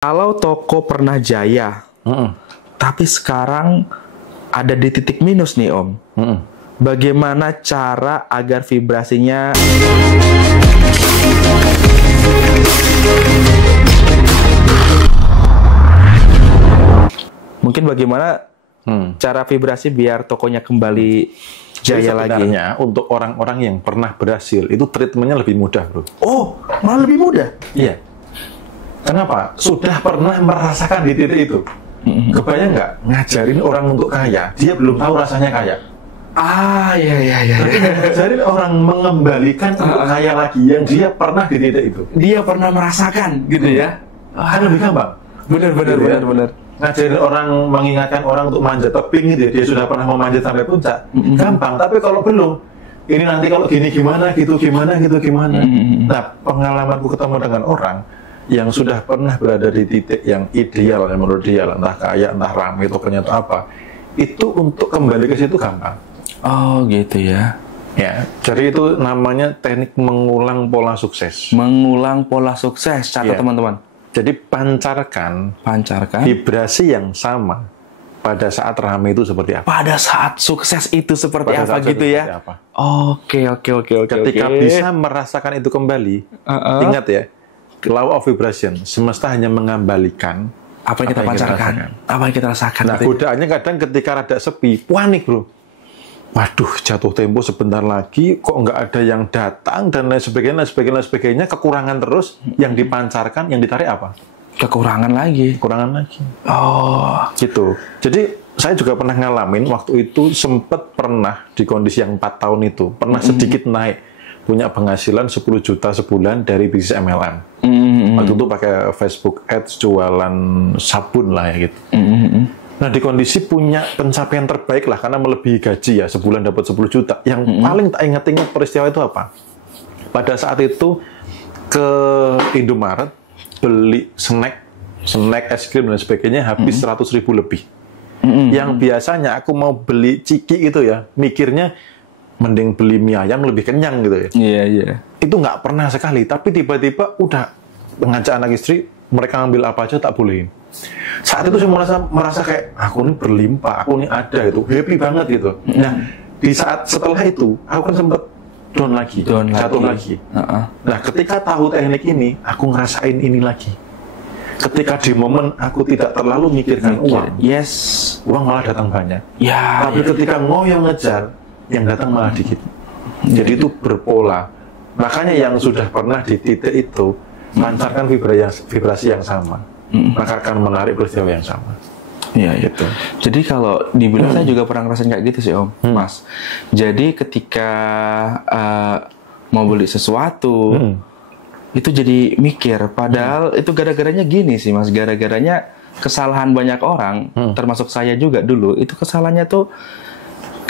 Kalau toko pernah jaya, tapi sekarang ada di titik minus nih Om. Bagaimana cara agar vibrasinya mungkin bagaimana cara vibrasi biar tokonya kembali jaya lagi? Sebenarnya untuk orang-orang yang pernah berhasil itu treatmentnya lebih mudah, bro. Oh, malah lebih mudah? Iya. Kenapa? Sudah pernah merasakan di titik itu. Kebayang nggak ngajarin orang untuk kaya, dia belum tahu rasanya kaya. Iya. Tapi ngajarin orang mengembalikan untuk kaya lagi yang dia pernah di titik itu. Dia pernah merasakan, gitu ya? Kan lebih gampang. Benar. Ngajarin orang, mengingatkan orang untuk manjat tebing gitu, dia sudah pernah memanjat sampai puncak, gampang. Tapi kalau belum, ini nanti kalau gini gimana. Nah, pengalamanku ketemu dengan orang yang sudah pernah berada di titik yang ideal, yang menurut dia, entah kaya, entah ramai, tokonya atau apa, itu untuk kembali ke situ gampang. Oh, gitu ya. Ya, jadi itu namanya teknik mengulang pola sukses. Mengulang pola sukses, catat teman-teman. Jadi pancarkan vibrasi yang sama pada saat ramai itu seperti apa. Pada saat sukses itu seperti apa gitu ya. Oke. Ketika bisa merasakan itu kembali, ingat ya, law of vibration, semesta hanya mengembalikan apa yang kita pancarkan, apa yang kita rasakan. Nah, godaannya kadang ketika rada sepi, panik bro. Waduh, jatuh tempo sebentar lagi, kok nggak ada yang datang, dan lain sebagainya, kekurangan terus, yang dipancarkan, yang ditarik apa? Kekurangan lagi. Oh. Gitu. Jadi, saya juga pernah ngalamin, waktu itu sempat pernah di kondisi yang 4 tahun itu, pernah sedikit naik, punya penghasilan 10 juta sebulan dari bisnis MLM. Waktu itu pakai Facebook Ads, jualan sabun lah ya gitu. Nah, di kondisi punya pencapaian terbaik lah, karena melebihi gaji ya, sebulan dapat 10 juta. Yang paling tak ingat-ingat peristiwa itu apa? Pada saat itu ke Indomaret, beli snack es krim dan sebagainya, habis 100.000 lebih. Yang biasanya aku mau beli ciki gitu ya, mikirnya mending beli mie ayam lebih kenyang gitu ya. Iya. Itu nggak pernah sekali, tapi tiba-tiba udah mengajak anak istri, mereka ambil apa aja tak bolehin. Saat itu saya merasa kayak aku ini berlimpah, aku ini ada itu, happy banget gitu. Nah, di saat setelah itu aku kan sempat down lagi, jatuh lagi. Nah, ketika tahu teknik ini, aku ngerasain ini lagi. Ketika di momen aku tidak terlalu mikirkan uang, uang malah datang banyak. Tapi ketika ngoyo ngejar, yang datang malah dikit. Jadi itu berpola. Makanya yang sudah pernah di titik itu, pancarkan vibrasi yang sama, maka akan menarik peristiwa yang sama. Iya. Jadi kalau dibilang saya juga pernah ngerasain kayak gitu sih Om, Mas. Jadi ketika mau beli sesuatu, itu jadi mikir. Padahal itu gara-garanya gini sih Mas, gara-garanya kesalahan banyak orang, termasuk saya juga dulu. Itu kesalahannya tuh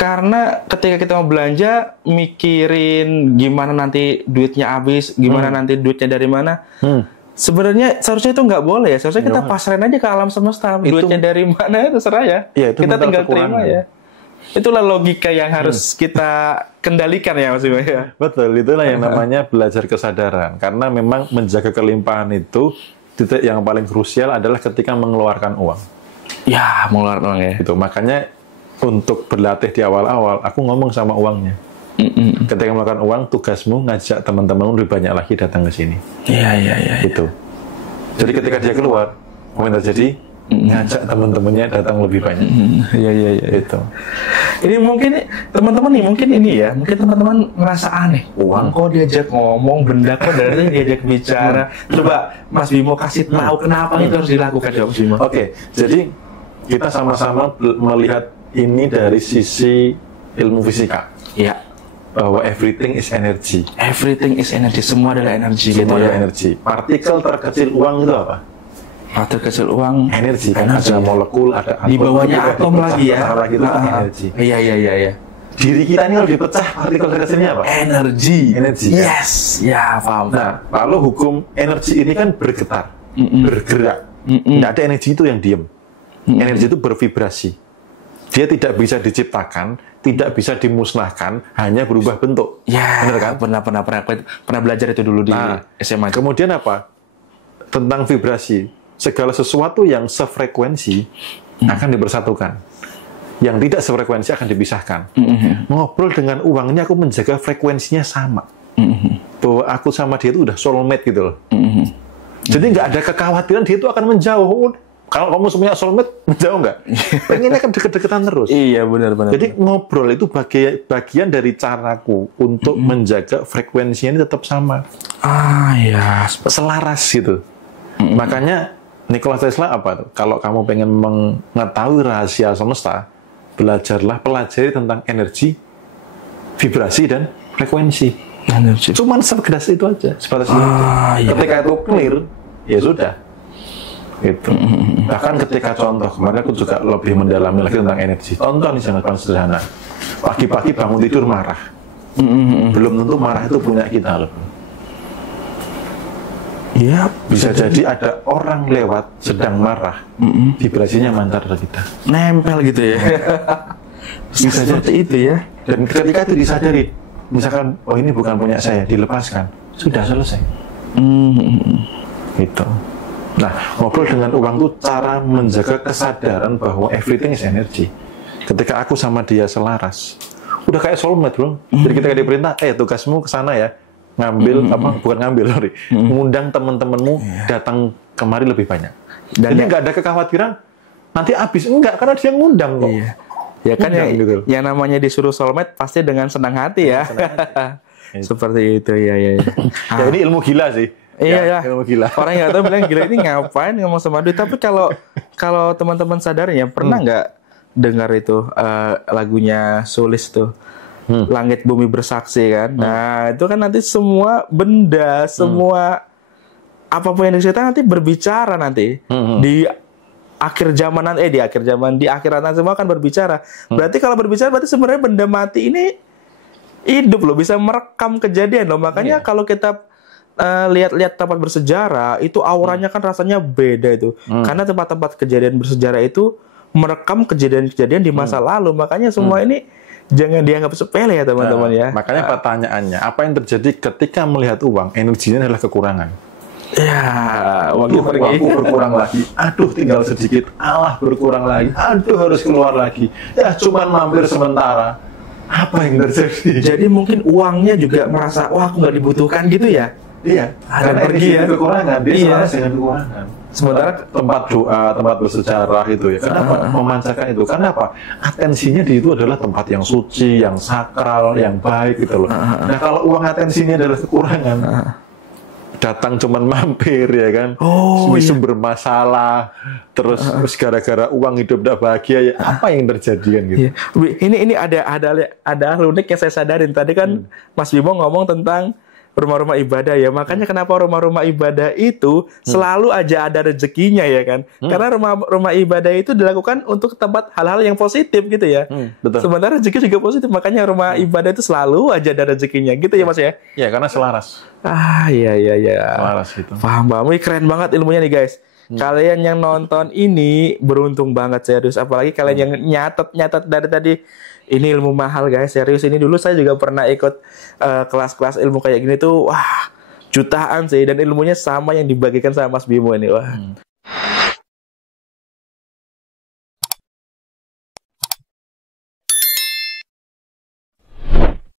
karena ketika kita mau belanja, mikirin gimana nanti duitnya habis, gimana nanti duitnya dari mana. Sebenarnya seharusnya itu nggak boleh ya. Seharusnya kita pasrahin aja ke alam semesta. Duitnya dari mana itu terserah ya. Kita tinggal terima ya. Itulah logika yang harus kita kendalikan ya Mas Bimo ya. Betul, itulah yang namanya belajar kesadaran. Karena memang menjaga kelimpahan itu, titik yang paling krusial adalah ketika mengeluarkan uang. Ya, mengeluarkan uang ya. Itu makanya untuk berlatih di awal-awal, aku ngomong sama uangnya. Ketika melakukan uang, tugasmu ngajak teman-teman lebih banyak lagi datang ke sini. Iya. Itu. Jadi ketika dia keluar, apa yang terjadi? Ngajak teman-temannya datang lebih banyak. Iya. Itu. Ini mungkin teman-teman nih, mungkin teman-teman ngerasa aneh. Uang kok diajak ngomong, benda kok dari diajak bicara. Coba Mas Bimo kasih tahu kenapa itu harus dilakukan ya Mas Bimo. Oke, jadi kita sama-sama melihat ini dari sisi ilmu fisika. Iya. Bahwa everything is energy. Everything is energy. Semua adalah energi. Semua adalah energi. Partikel terkecil uang itu apa? Partikel terkecil uang. Energi. Kan ada molekul, ada atom. Di bawahnya atom lagi ya. Lagi itu energi. Iya. Diri kita ini kalau dipecah, partikel terkecilnya apa? Energi. Yes. Ya, paham. Nah, lalu hukum energi ini kan bergetar, bergerak. Tidak ada energi itu yang diam. Energi itu bervibrasi. Dia tidak bisa diciptakan, tidak bisa dimusnahkan, hanya berubah bentuk. Ya, benar kan? Pernah belajar itu dulu di SMA. Kemudian apa? Tentang vibrasi. segala sesuatu yang sefrekuensi akan dipersatukan. Yang tidak sefrekuensi akan dipisahkan. Ngobrol dengan uang ini aku menjaga frekuensinya sama. Bahwa aku sama dia itu udah soulmate gitu loh. Jadi nggak ada kekhawatiran dia itu akan menjauh. Kalau kamu semuanya soulmate, menjauh nggak? Pengennya kan deket-deketan terus. Iya, benar-benar. Jadi ngobrol itu bagian dari caraku untuk menjaga frekuensinya ini tetap sama. Ya. Selaras gitu. Makanya Nikola Tesla apa tuh? Kalau kamu pengen mengetahui rahasia semesta, pelajari tentang energi, vibrasi, dan frekuensi. Energi. Cuman sebatas itu aja. Sebatas itu. Iya. Ketika itu clear, ya sudah. Gitu. Bahkan ketika contoh, kemarin aku juga lebih mendalami lagi tentang energi. Contoh nih sangat sederhana. Pagi-pagi bangun tidur marah. Belum tentu marah itu punya kita loh. Iya. Bisa jadi ada orang lewat sedang marah, vibrasinya mantar dari kita. Nempel gitu ya. Bisa seperti itu ya. Dan ketika itu disadari, misalkan, oh ini bukan punya saya, dilepaskan, sudah selesai. Gitu. Nah, ngobrol dengan uang itu cara menjaga kesadaran bahwa everything is energy. Ketika aku sama dia selaras, udah kayak soulmate bro. Jadi ketika diperintah, tugasmu ke sana ya, ngambil bukan ngambil, sorry, mengundang teman-temanmu datang kemari lebih banyak. Dan jadi nggak ada kekhawatiran nanti habis, enggak, karena dia ngundang kok. Iya. Ya kan gitu. Yang namanya disuruh soulmate pasti dengan senang hati ya. Seperti itu ya. Ya ini ilmu gila sih. Iya ya. Ilmu gila. Orang yang tahu bilang gila ini ngapain ngomong sama duit. Tapi kalau teman-teman sadar ya, pernah nggak dengar itu lagunya Sulis tuh, Langit Bumi Bersaksi kan. Nah itu kan nanti semua benda, semua apapun yang diciptakan nanti berbicara nanti di akhir zaman nanti, di akhirat nanti semua akan berbicara. Berarti kalau berbicara berarti sebenarnya benda mati ini hidup loh, bisa merekam kejadian loh. Makanya kalau kita lihat-lihat tempat bersejarah itu auranya kan rasanya beda itu. Karena tempat-tempat kejadian bersejarah itu merekam kejadian-kejadian di masa lalu. Makanya semua ini jangan dianggap sepele ya teman-teman ya. Makanya pertanyaannya, apa yang terjadi ketika melihat uang? Energinya adalah kekurangan. Ya, waktu berkurang lagi. Aduh, tinggal sedikit. Allah berkurang lagi. Aduh, harus keluar lagi. Ya, cuman mampir sementara. Apa yang terjadi? Jadi mungkin uangnya juga merasa, wah aku nggak dibutuhkan gitu ya. Iya, karena pergi ya. Kekurangan, dia selaras dengan kekurangan. Sementara tempat doa, tempat bersejarah itu ya. Kenapa memancarkan itu? Karena apa? Atensinya di itu adalah tempat yang suci, yang sakral, yang baik gitu loh. Nah kalau uang atensinya adalah kekurangan, datang cuman mampir ya kan, sumber masalah, terus gara-gara uang hidup tidak bahagia ya, apa yang terjadi kan gitu? Ini ada hal unik yang saya sadarin tadi kan Mas Bimo ngomong tentang rumah-rumah ibadah ya, makanya kenapa rumah-rumah ibadah itu selalu aja ada rezekinya ya kan, karena rumah ibadah itu dilakukan untuk tempat hal-hal yang positif gitu ya. Betul. Sementara rezeki juga positif, makanya rumah ibadah itu selalu aja ada rezekinya gitu ya Mas ya. Iya, karena selaras. Iya. Selaras itu. Paham. Ini keren banget ilmunya nih guys. Kalian yang nonton ini beruntung banget serius, apalagi kalian yang nyatet dari tadi. Ini ilmu mahal guys, serius. Ini dulu saya juga pernah ikut kelas-kelas ilmu kayak gini tuh, wah jutaan sih, dan ilmunya sama yang dibagikan sama Mas Bimo ini, wah.